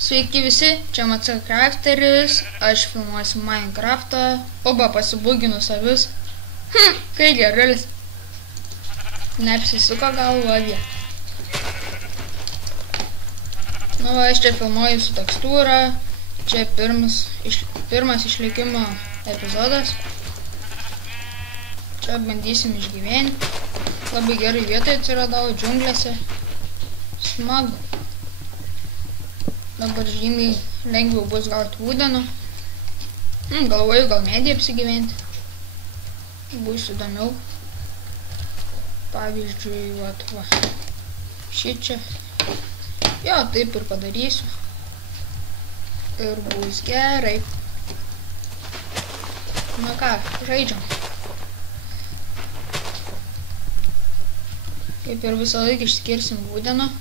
Sveiki visi, čia MC Crafteris, aš filmuosiu Minecraftą. Oba, pasibuginu savis. Kai gerulis. Neapsisuko galvoje. Nu, aš čia filmuoju su tekstūra. Čia pirmas išlikimo epizodas. Čia bandysim išgyventi. Labai gerai vietoje atsiradau, džiunglėse. Smagu. Dabar žymiai lengviau bus gauti vūdenų. Galvoju, gal medį apsigyventi. Bus įdomiau. Pavyzdžiui, va. Šičia. Jo, taip ir padarysiu. Ir bus gerai. Na ką, žaidžiam. Kaip ir visą laiką išskirsim vūdeną.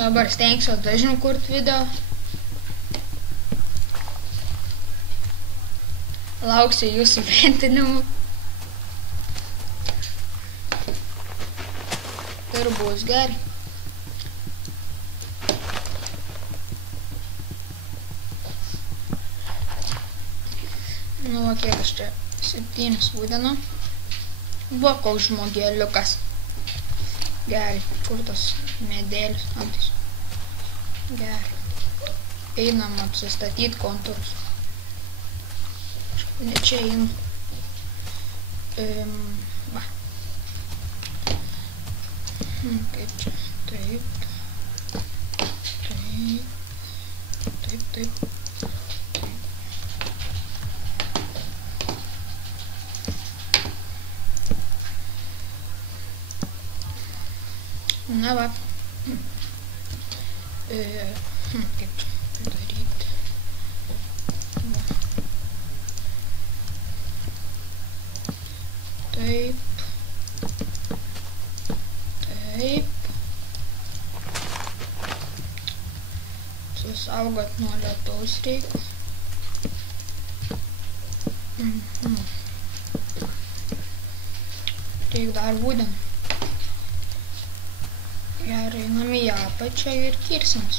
Dabar stengsiu dažniau kurti video. Lauksiu jūsų vertinimų. Ir bus gerai. Nu, va, kiek aš čia 7 vūdenų. Buvo koks žmogėliukas. Gerai, kur tas medėlis antais. Gerai. Einam apsistatyti kontūrus. Ne čia einu. Va. Kaip čia? Taip. Taip. Na va. Kaip čia daryti? Va. Taip. Susaugot nuo lietaus reikia. Reik dar vūdenų. Gerai, einam į apačią ir kirsimės.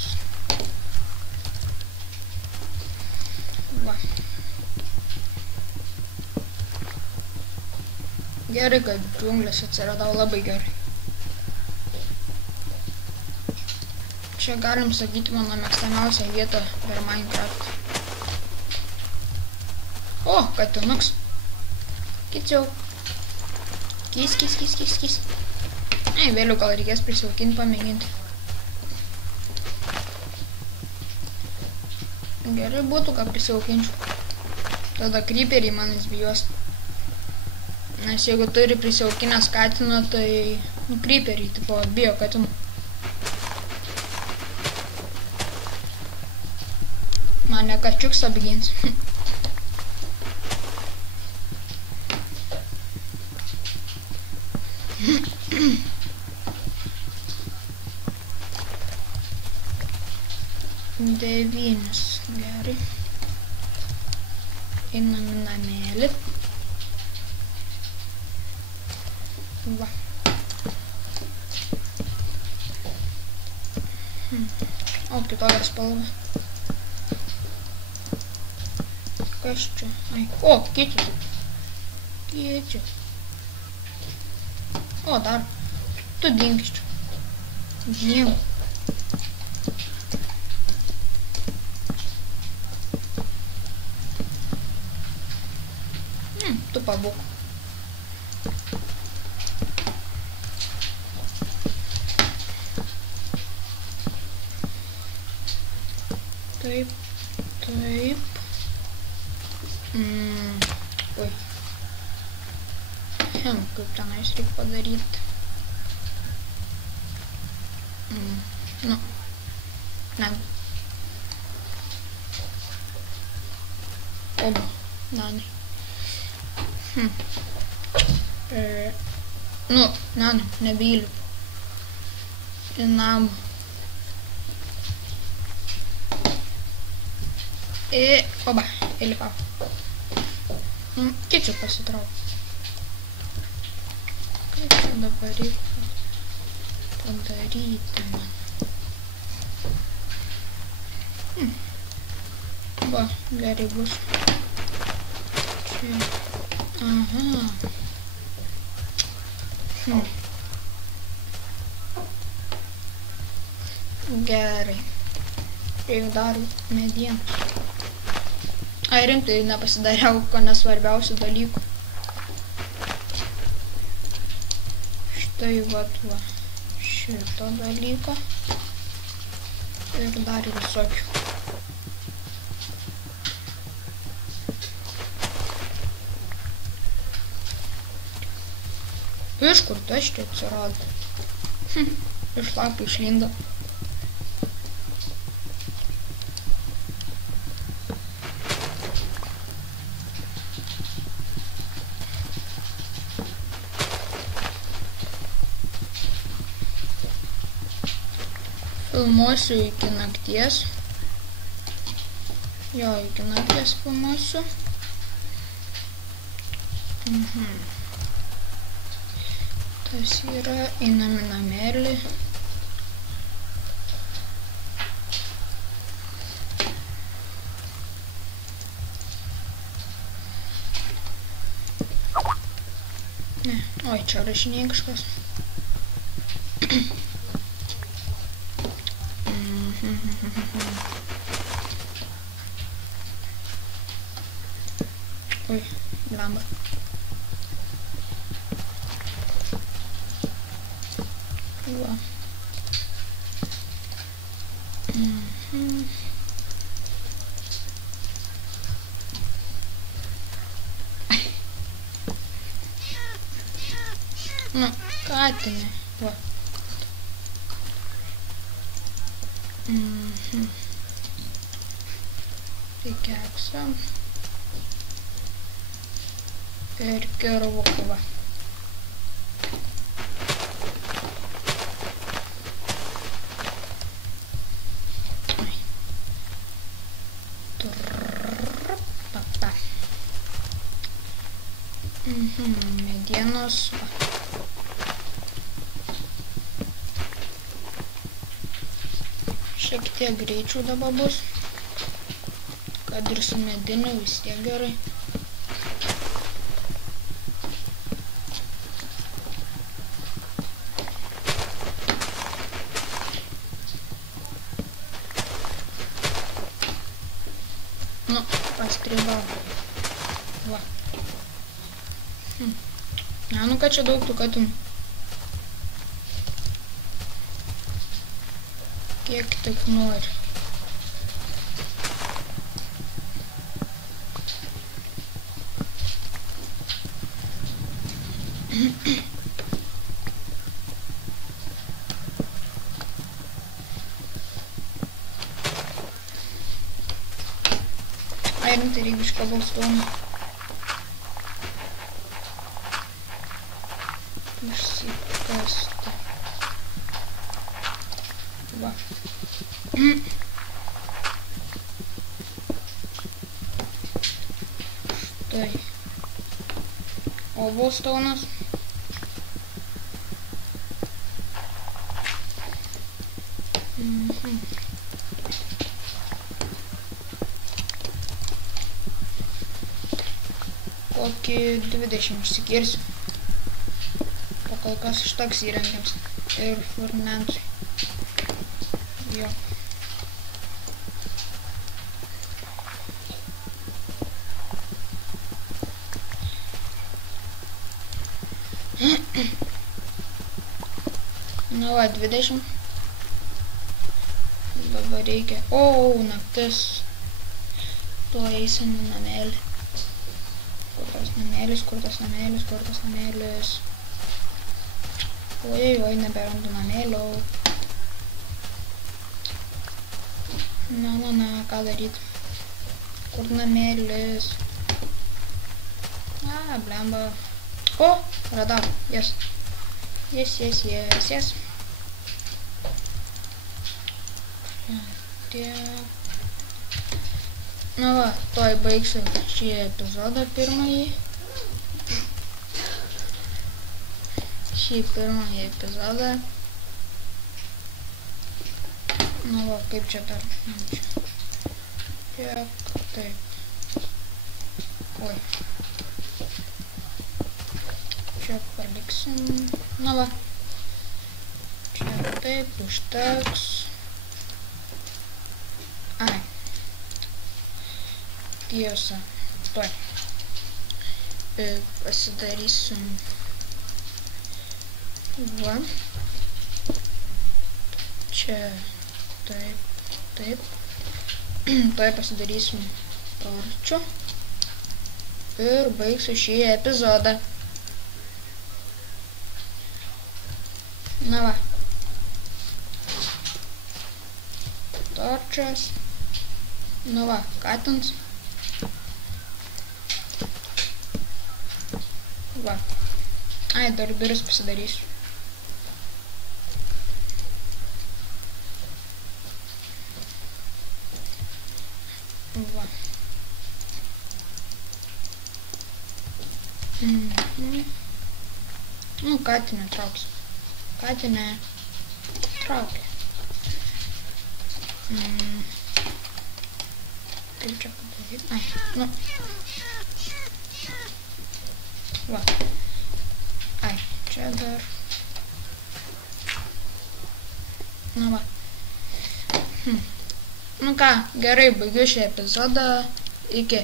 Va. Gerai, kad džiunglės atsiradau, labai gerai. Čia galim sakyti mano mėgstamiausia vieta per Minecraft. O, katinuks. Kiciau. Kis. Vėliau gal reikės prisijaukinti, pamėginti. Gerai būtų, ką prisijaukinčiau. Tada creeperiai manis bijos. Nes jeigu turi prisijaukinęs katiną, tai creeperiai tipo bijo katinų. Mane kačiuks apgins. Devynis, gerai. Einam į namelį. Va. O, kitokia spalva. Kas čia? Ai, o, kiečiu. O, dar. Tu dinkščiu. Dink. Tu pabūk. Taip. Oi. Kaip tenais reikia padaryti. Nu. Ne. Oba. Nani. Nu, nebyliu. Į namą. Oba, įlipau. Kičiu pasitrauk. Kaip čia dabar reikia padaryti man? Va, gerai bus. Čia. Aha. Gerai. Reikia dar medienos. Ai, rimtai nepasidariau, ko nesvarbiausių dalykų. Štai va šito dalyko. Ir dar visokių. Iš kur tas čia atsirado? Iš lapų išlindo. Filmuosiu iki nakties. Jo, iki nakties filmuosiu. Tas yra einam į namelį. Ne, oi, čia rašiniai kažkas. Oi, blemba. Va. Nu, katinė. Va. Tai keksą. Ir kirvuką, va. Medienos, va. Šiek tiek greičiau dabar bus, kad ir su mediniu vis tiek gerai. Nu, pastribau. Va. Ne, nu ką čia daug tų katinų. Kiek tik nori. Ai, rimtai reikia iš kobalstono. Išsikasti. Va. Štai. Kobalstonas. Kokį 20 išsikirsiu. Kol kas užteks įrankiams ir furnansui. Jo. Nu va, 20. Dabar reikia. O, naktis. Tuo eisim į namelį. Kur tas namelis, kur tas namelis, kur tas namelis. Oi, neberandu namelio. Na, ką daryti? Kur namelis? Blemba. O, radau, yes. Yes. Na va, toj baigsiu šį epizodą pirmąjį. Šį pirmąjį epizodą. Na va, kaip čia dar. Tiek, taip. Oi. Čia paliksim. Na va. Čia taip, užteks. Ai. Tiesa. Tuoj. Pasidarysim. Va. Čia taip, taip. Tuoj pasidarysim torčių. Ir baigsiu šį epizodą. Na va. Torčas. Nu va, katins. Va. Ai, dar duris pasidarysiu. Va. Nu, katinę trauksiu. Katinę traukia. Kaip čia padaryti? Ai, nu. Va. Ai, čia dar. Nu va. Nu ką, gerai, baigiu šį epizodą. Iki.